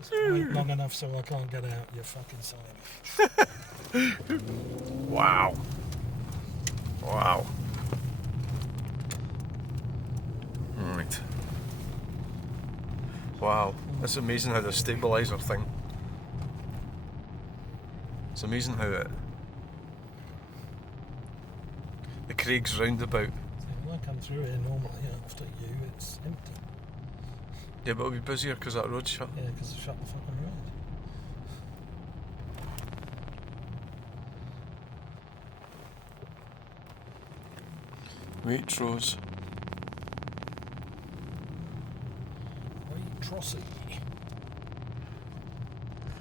Just wait long enough so I can't get out, you fucking side. Wow. Wow. Right. Wow. It's amazing how the stabiliser thing. It's amazing how the Craig's roundabout. So when I come through here normally after you, it's empty. Yeah, but it'll be busier because that road's shut. Yeah, because they shut the fucking road. Waitrose. Waitrosy.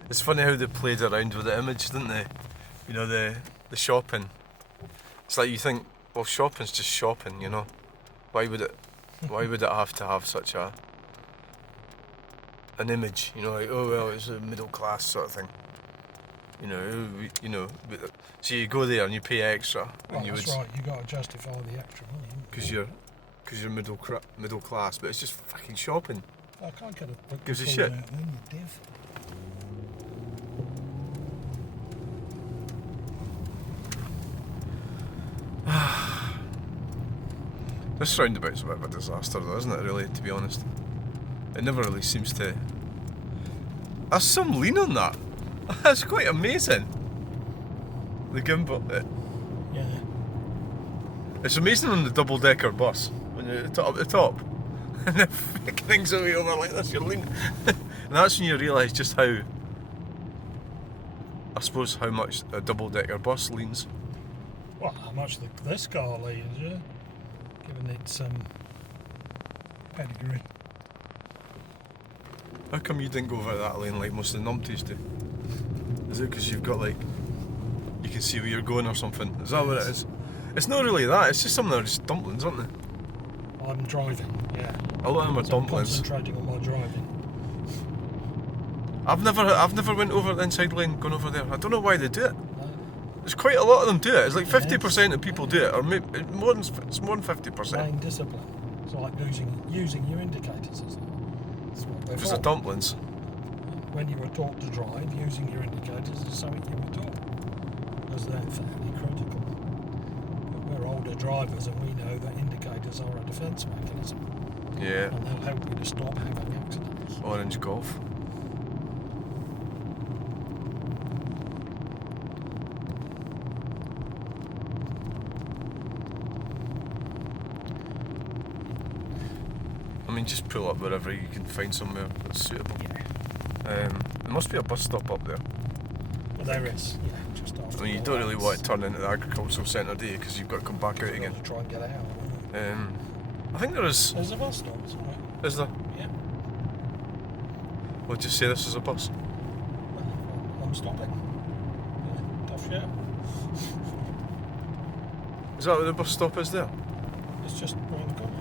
It's funny how they played around with the image, didn't they? You know, the shopping. It's like you think, well, shopping's just shopping, you know. Why would it have to have such an image? You know, like, oh well, it's a middle class sort of thing. You know. So you go there and you pay extra. Well, that's right. You got to justify the extra money. Because you're middle class, but it's just fucking shopping. I can't get a book. Gives a shit. Then you div. This roundabout's a bit of a disaster though, isn't it, really, to be honest? It never really seems to... There's some lean on that. That's quite amazing. The gimbal... Yeah. It's amazing on the double-decker bus, when you're up the top. And the thing's away over like this, you're leaning. And that's when you realise just how... I suppose how much a double-decker bus leans. Well, how much this car leans, yeah? Given its pedigree. How come you didn't go over that lane like most of the numpties do? Is it because you've got like... You can see where you're going or something? Is that what it is? It's not really that, it's just some of them are just dumplings, aren't they? I'm driving, yeah. A lot of them are So dumplings. I'm concentrating on my driving. I've never went over the inside lane, gone over there. I don't know why they do it. No. There's quite a lot of them do it. It's like 50% of people do it, or maybe it's more than 50%. Main discipline. It's like using your indicators, isn't it? That's what they're Because they're for. dumplings. When you were taught to drive, using your indicators is something you were taught. Because they're fairly critical. But we're older drivers and we know that indicators are a defence mechanism. Yeah. And they'll help you to stop having accidents. Orange Golf. I mean, just pull up wherever you can find somewhere that's suitable. Yeah. There must be a bus stop up there. Well, there is. Yeah, just after. I mean, you don't really want to turn into the agricultural centre, do you? Because you've got to come back out again. To try and get out. I think there is. There's a bus stop, isn't there? Is there? Yeah. We'll just say this is a bus. Well, I'm stopping. Yeah, tough shit. Is that where the bus stop is there? It's just round the corner.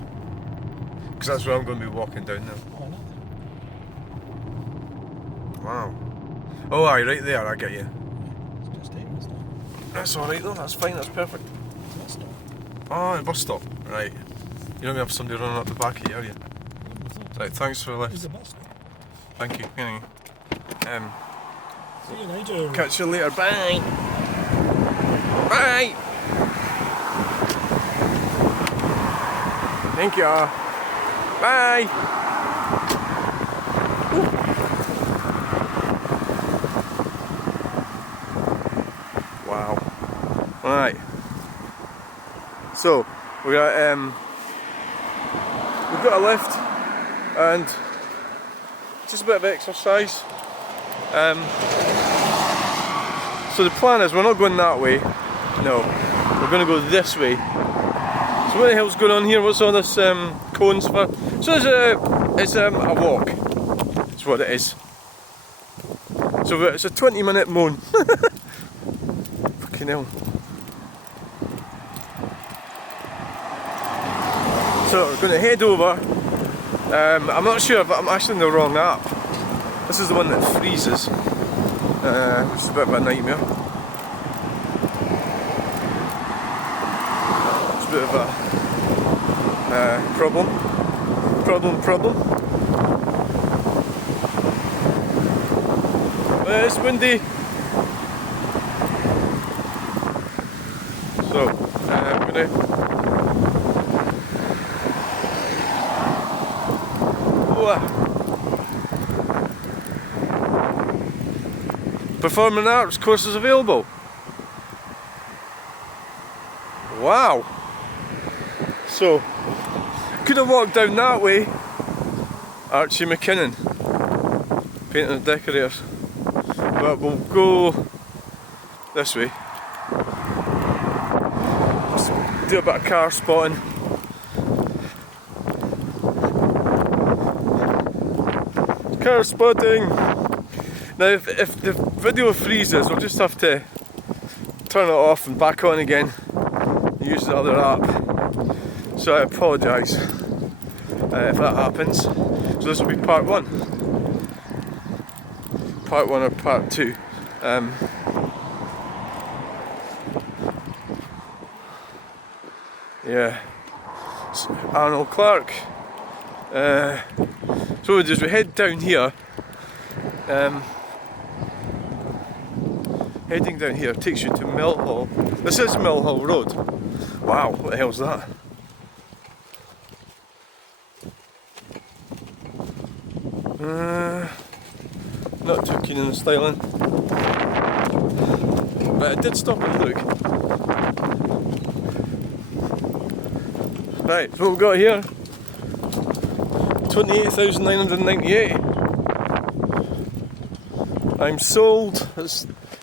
Because that's where I'm going to be walking down now. Oh, nothing. Wow. Oh, aye, right there, I get you. It's just here, isn't it? That's alright though, that's fine, that's perfect. Bus stop. Oh, the bus stop, right. You don't have somebody running up the back of you, are you? Right, thanks for the There's lift. a bus stop. Thank you. See you later. Catch you later, bye! Bye! Thank you. Bye! Ooh. Wow. Alright. So, we've got a lift and just a bit of exercise. So the plan is we're not going that way. No. We're going to go this way. So what the hell's going on here? What's all this cones for? So it's a walk. That's what it is. So it's a 20-minute moan. Fucking hell. So we're going to head over. I'm not sure if I'm actually in the wrong app. This is the one that freezes, which is a bit of a nightmare. It's a bit of a problem. It's windy. So, I'm gonna. Performing arts courses available. Wow. So, could have walked down that way. Archie McKinnon, painting and decorators. But we'll go this way. Just do a bit of car spotting. Car spotting. Now, if the video freezes, we'll just have to turn it off and back on again. Use the other app. So I apologise if that happens. So this will be part 1. Part 1 or part 2. Yeah. Arnold Clark. So what we do is we head down here. Heading down here takes you to Millhal. This is Millhal Road. Wow, what the hell's that? Not too keen on the styling. But I did stop and look. Right, so what we've got here. 28,998. I'm sold.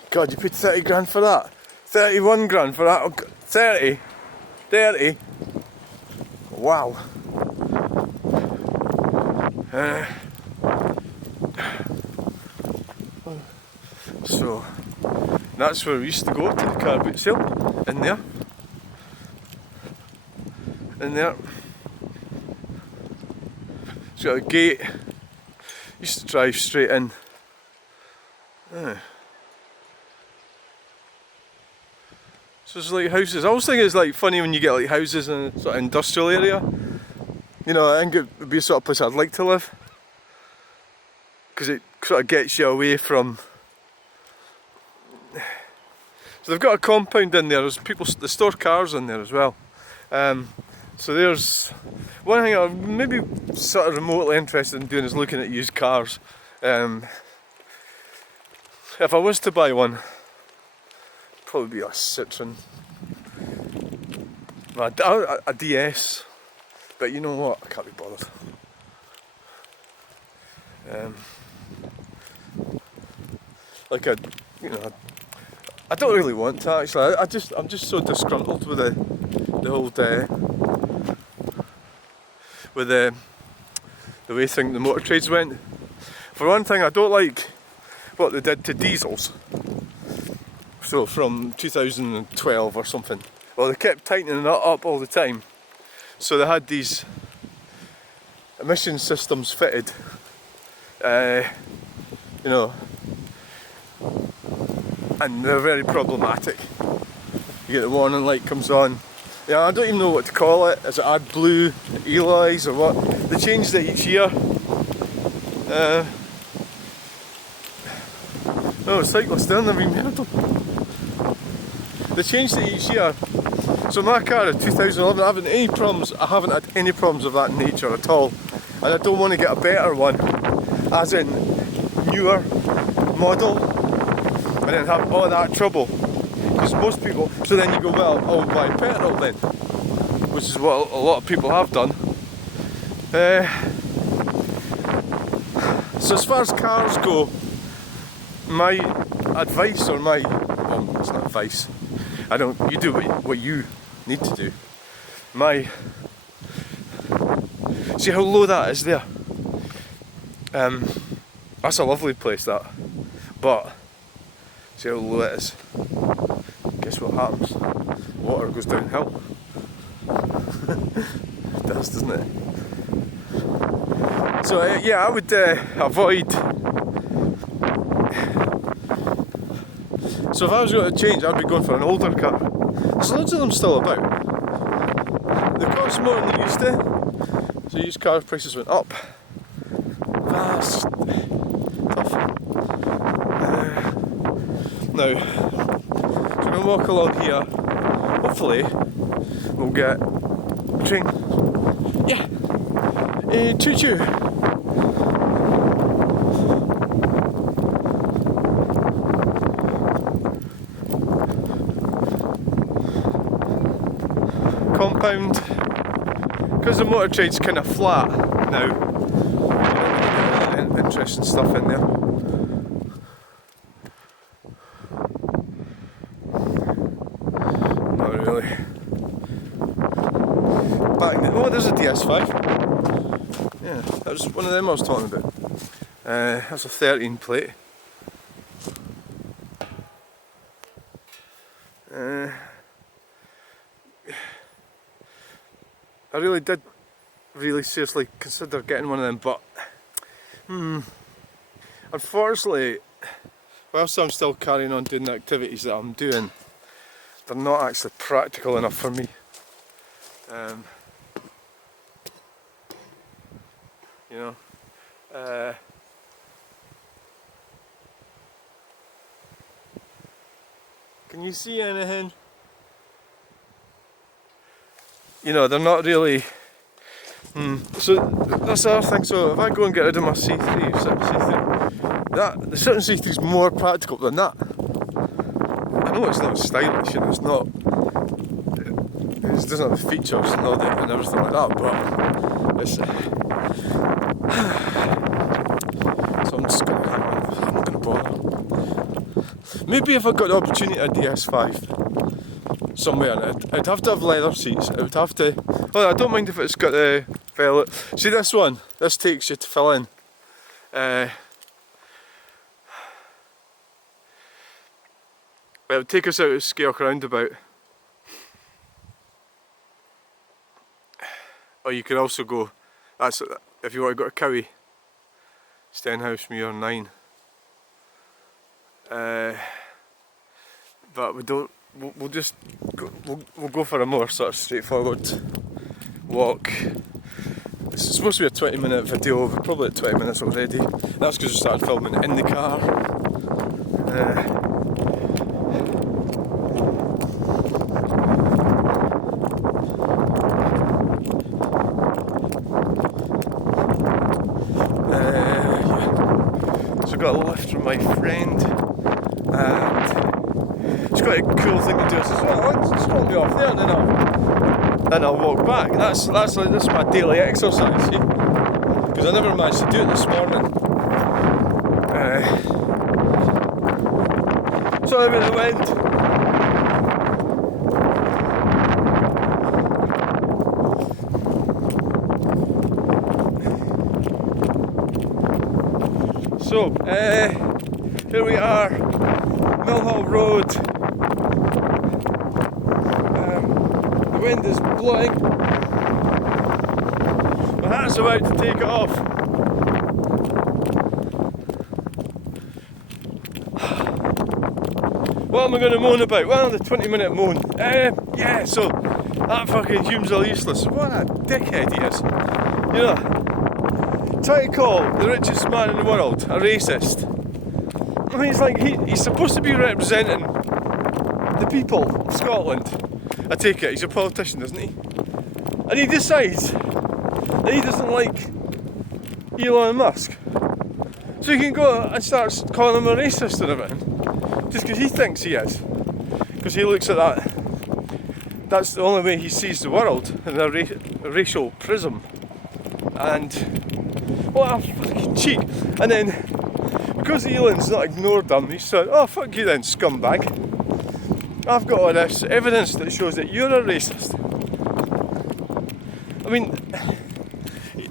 God, you paid 30 grand for that. 31 grand for that. Oh, 30. 30. Wow. So, that's where we used to go to the car boot sale. In there. In there. It's got a gate. Used to drive straight in. So it's like houses. I always think it's like funny when you get like houses in a sort of industrial area. You know, I think it would be a sort of place I'd like to live. Because it sort of gets you away from. So they've got a compound in there. There's people. They store cars in there as well. So there's one thing I'm maybe sort of remotely interested in doing is looking at used cars. If I was to buy one, probably be a Citroen, a DS, but you know what? I can't be bothered. Like a, you know, I don't really want to actually. I'm just so disgruntled with the whole with the way the motor trades went. For one thing, I don't like what they did to diesels. So from 2012 or something. Well, they kept tightening it up all the time. So they had these emission systems fitted. You know, and they're very problematic. You get the warning light comes on. Yeah, I don't even know what to call it. Is it AdBlue, Eli's, or what? They changed it each year. Oh, cyclists, I've never even heard of them. They changed it each year. So my car in 2011, I haven't had any problems of that nature at all. And I don't want to get a better one, as in newer model, and then have all that trouble. Because most people, so then you go, well, I'll buy petrol then, which is what a lot of people have done. So as far as cars go, my advice, or my, well, it's not advice, you do what you need to do. See how low that is there? That's a lovely place, that. But, see how low it is? Guess what happens? Water goes downhill. It does, doesn't it? So yeah, I would avoid. So if I was going to change, I'd be going for an older car. There's loads of them still about. They cost more than they used to. So used car prices went up. That's tough. Now, so we're gonna walk along here. Hopefully, we'll get a train. Yeah, choo-choo. Compound, because the motor trade's kind of flat now. Interesting stuff in there. Not really. Oh, there's a DS5. Yeah, that was one of them I was talking about. That's a 13 plate. I really did seriously consider getting one of them, but unfortunately, whilst I'm still carrying on doing the activities that I'm doing, they're not actually practical enough for me. You know, can you see anything? You know, they're not really. So that's the other thing. So if I go and get rid of my C3, the certain C3 is more practical than that. I know it's not stylish and it's not. It doesn't have the features and all that and everything like that, but it's. So I'm just gonna. I'm not gonna bother. Maybe if I got the opportunity at DS5. Somewhere in it, I'd have to have leather seats. It would have to. Well, I don't mind if it's got a velvet. See this one. This takes you to fill in. Well, it would take us out of Skerk roundabout. Or you could also go. That's if you want to go to Cowie. Stenhouse Muir 9. But we don't. We'll just go, we'll go for a more sort of straightforward walk. This is supposed to be a 20-minute video, we're probably at 20 minutes already. That's because we started filming in the car. So I got a lift from my friend, and it's quite a cool thing to do. I says, well, just drop me off there and then I'll walk back. That's my daily exercise, see? Because I never managed to do it this morning. Sorry about the wind. So, here we are, Millhal Road. The wind is blowing. My hat's about to take it off. What am I going to moan about? Well, the 20-minute moan. Yeah, so that fucking Yuseless. What a dickhead he is. You know, try to call the richest man in the world a racist. I mean, it's like he's supposed to be representing the people of Scotland. I take it, he's a politician, doesn't he? And he decides that he doesn't like Elon Musk. So he can go and start calling him a racist and everything. Just because he thinks he is. Because he looks at that. That's the only way he sees the world, in a racial prism. And what a fucking cheek. And then, because Elon's not ignored them, he said, oh fuck you then, scumbag. I've got all this evidence that shows that you're a racist. I mean,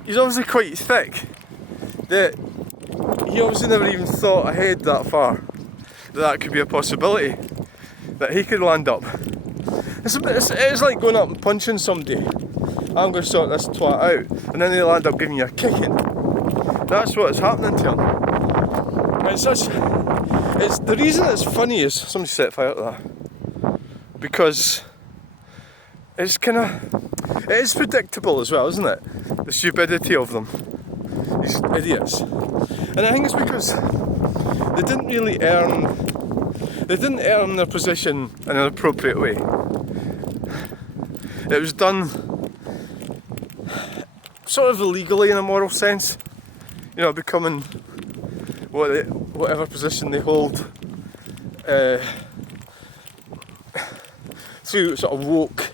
he's obviously quite thick. That he obviously never even thought ahead that far. That could be a possibility. That he could land up. It's like going up and punching somebody. I'm going to sort this twat out. And then they'll end up giving you a kicking. That's what's happening to him. It's the reason it's funny is somebody set fire to that. Because it's it is predictable as well, isn't it? The stupidity of them. These idiots. And I think it's because they didn't really earn. They didn't earn their position in an appropriate way. It was done sort of illegally in a moral sense. You know, becoming whatever position they hold through sort of woke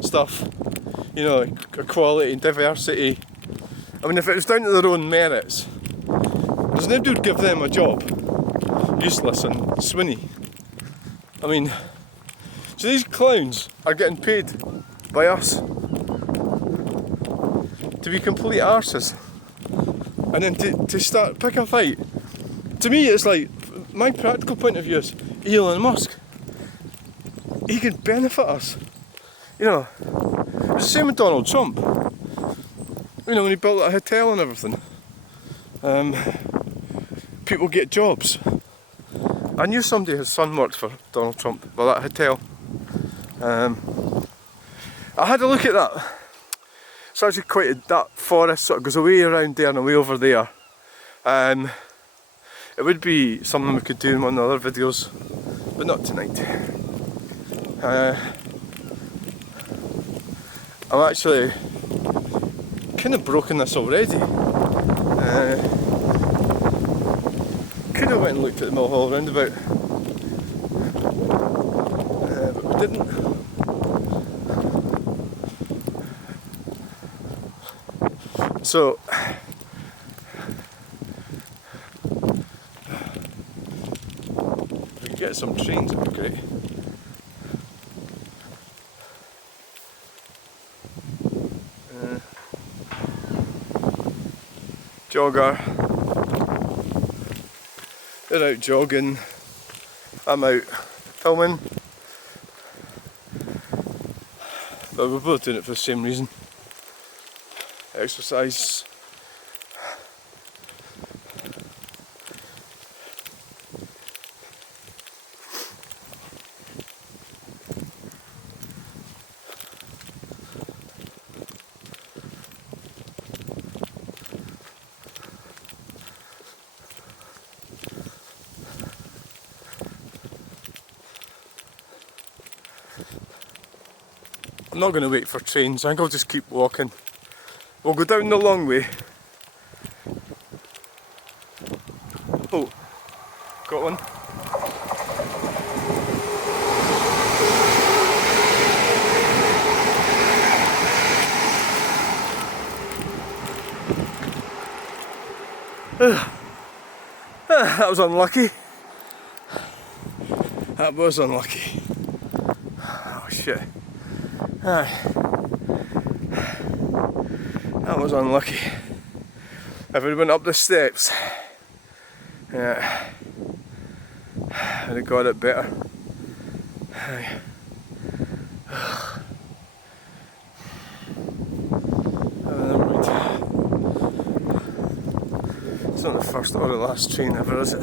stuff. You know, equality and diversity. I mean, if it was down to their own merits, there's nobody would give them a job. Useless and Swinny. I mean, so these clowns are getting paid by us to be complete arses, and then to start pick a fight. To me, it's like, my practical point of view is Elon Musk. He could benefit us. You know, it's the same with Donald Trump. You know, when he built that hotel and everything. People get jobs. I knew somebody, his son worked for Donald Trump, well, that hotel. I had a look at that. It's actually that forest sort of goes away around there and away over there. It would be something we could do in one of the other videos, but not tonight. I'm actually kind of broken this already. Could have went and looked at the Millhal roundabout, but we didn't. So if we could get some trains, it'd be great. Jaguar. They're out jogging. I'm out filming. But we're both doing it for the same reason. Exercise. I'm not going to wait for trains, I think I'll just keep walking. We'll go down the long way. Oh, got one. That was unlucky. That was unlucky. Oh shit. Aye. That was unlucky. If we'd went up the steps, yeah, I'd have got it better. Aye. Never mind. It's not the first or the last train ever, is it?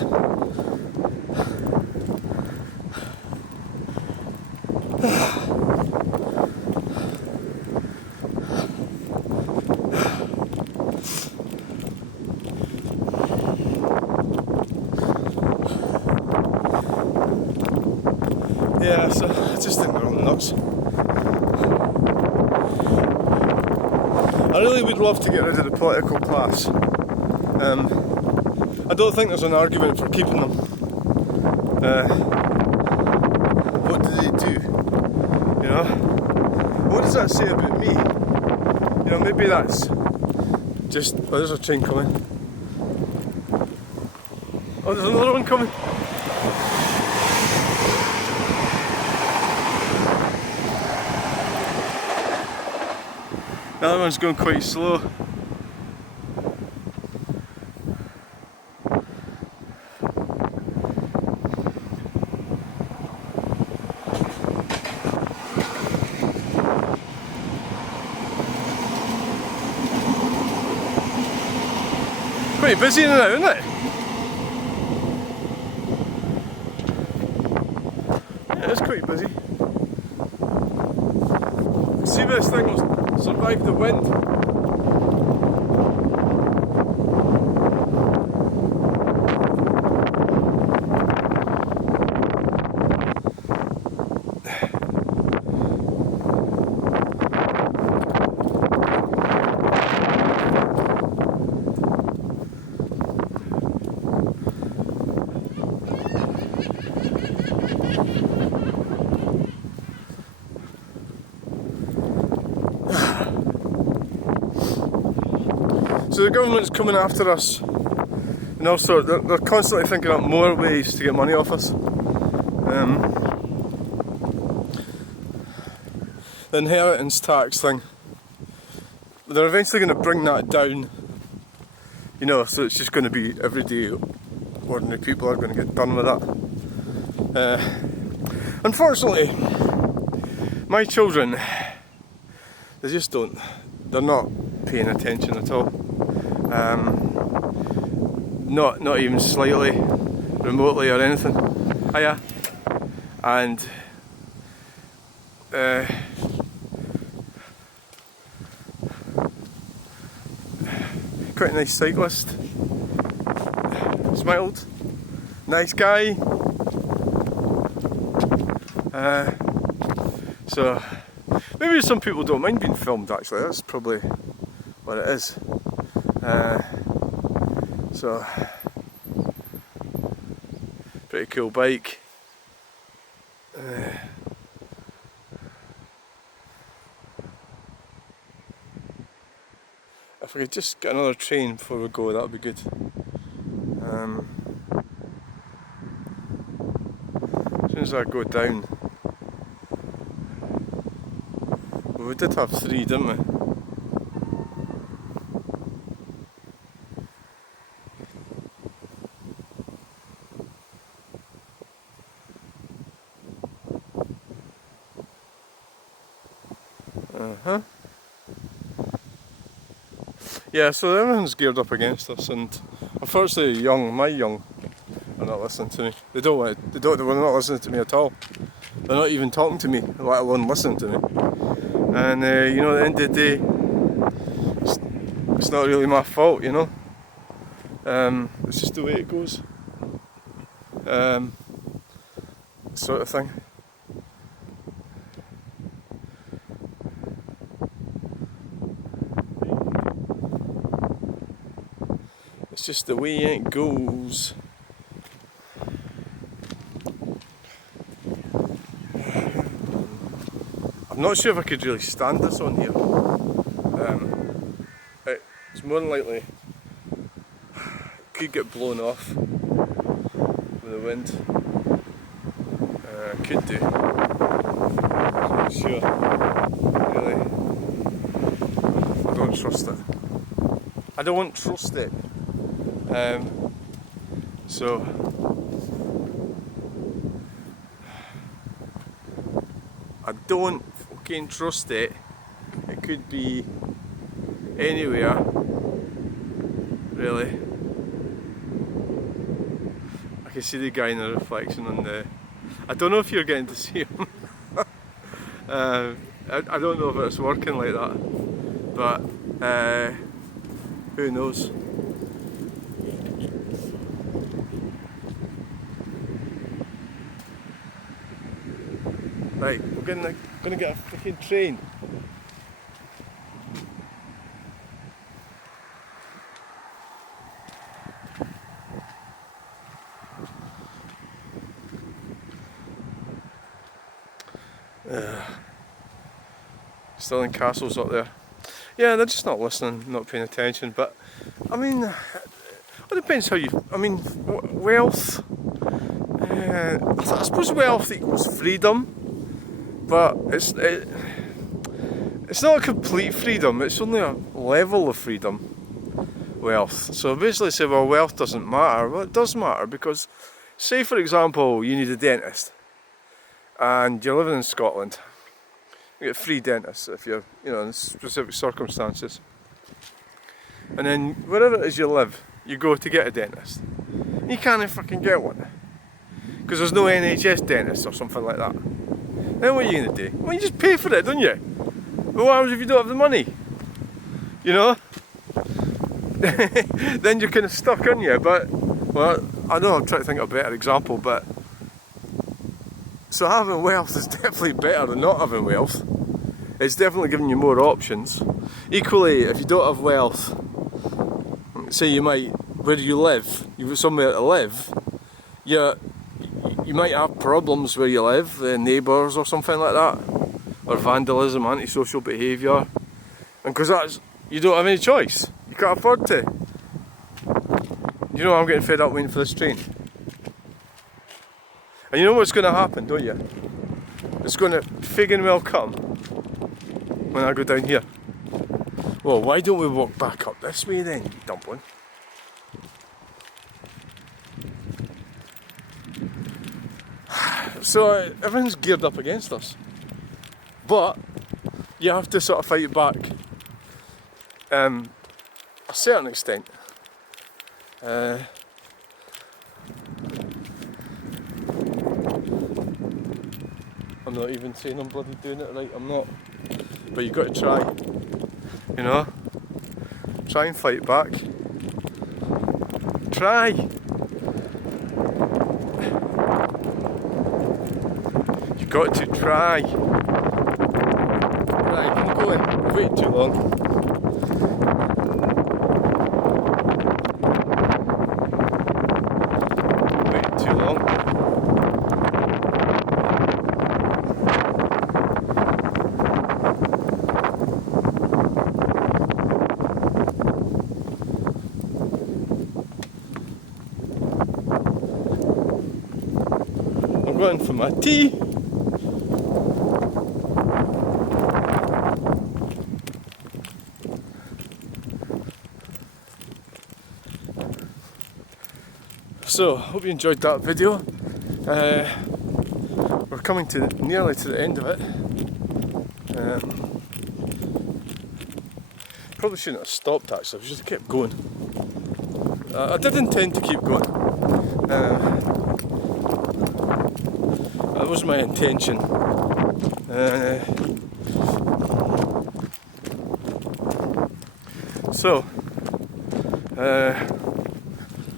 Yeah, so I just think they're all nuts. I really would love to get rid of the political class. I don't think there's an argument for keeping them. What do they do? You know? What does that say about me? You know, maybe that's just... Oh, there's a train coming. Oh, there's another one coming. The other one's going quite slow. Pretty busy in and out, isn't it? Yeah, it's quite busy. See, this thing will survive the wind. the government's coming after us, and also they're constantly thinking up more ways to get money off us. The inheritance tax thing, they're eventually going to bring that down, you know, so it's just going to be everyday ordinary people are going to get done with that. Unfortunately, my children, they just don't, they're not paying attention at all. Not even slightly, remotely or anything. Hiya. And quite a nice cyclist. Smiled. Nice guy. So maybe some people don't mind being filmed, actually. That's probably what it is. So pretty cool bike. If I could just get another train before we go, that would be good. As soon as I go down, well, we did have 3, didn't we? Yeah, so everyone's geared up against us, and unfortunately, my young, are not listening to me. They're not listening to me at all. They're not even talking to me, let alone listening to me. And you know, at the end of the day, it's not really my fault, you know. It's just the way it goes, sort of thing. It's just the way it goes. I'm not sure if I could really stand this on here. It's more than likely it could get blown off with the wind. Could do. Not sure. Really. I don't trust it. I don't trust it. So I don't fucking trust it. It could be anywhere, really. I can see the guy in the reflection on the. I don't know if you're getting to see him. I don't know if it's working like that, but who knows. Right, we're gonna get a freaking train. Stirling Castle's up there. Yeah, they're just not listening, not paying attention. But I mean, it depends how you. I mean, wealth. I suppose wealth equals freedom. But it's not a complete freedom, it's only a level of freedom, wealth. So basically say, well, wealth doesn't matter. Well, it does matter, because say for example you need a dentist and you're living in Scotland, you get free dentists if you're, you know, in specific circumstances, and then wherever it is you live, you go to get a dentist, you can't fucking get one because there's no NHS dentist or something like that. Then what are you going to do? Well, you just pay for it, don't you? But what happens if you don't have the money? You know? Then you're kind of stuck, aren't you? But, well, I know I'm trying to think of a better example, but so having wealth is definitely better than not having wealth. It's definitely giving you more options. Equally, if you don't have wealth, say you might, where you live, you've got somewhere to live, you might have problems where you live, neighbours or something like that, or vandalism, antisocial behaviour, and because you don't have any choice. You can't afford to. You know I'm getting fed up waiting for this train. And you know what's going to happen, don't you? It's going to friggin' well come when I go down here. Well, why don't we walk back up this way then, you dumpling? So everything's geared up against us. But you have to sort of fight it back. A certain extent. I'm not even saying I'm bloody doing it right, I'm not. But you've got to try. You know? Try and fight back. Try! You've got to try. Right, I'm going. I've waited too long. I'm going for my tea. So, hope you enjoyed that video. We're coming to nearly to the end of it. Probably shouldn't have stopped actually, I should have kept going. I did intend to keep going. That was my intention.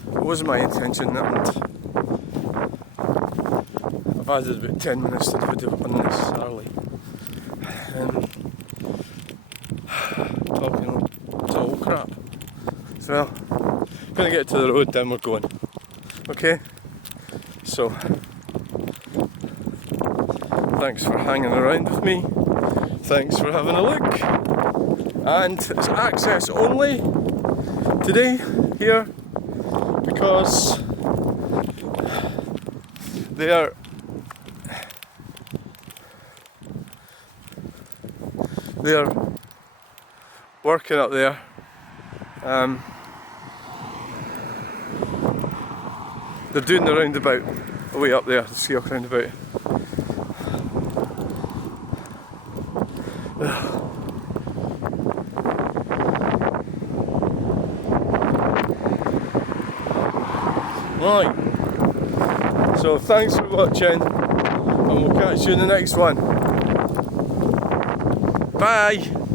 It was my intention, and I've added about 10 minutes to the video unnecessarily. Talking total crap. So, gonna get to the road, then we're going. Okay? So, thanks for hanging around with me. Thanks for having a look. And it's access only today here because they're working up there. They're doing the roundabout way up there, the Skiok roundabout. Right, so thanks for watching, and we'll catch you in the next one. Bye!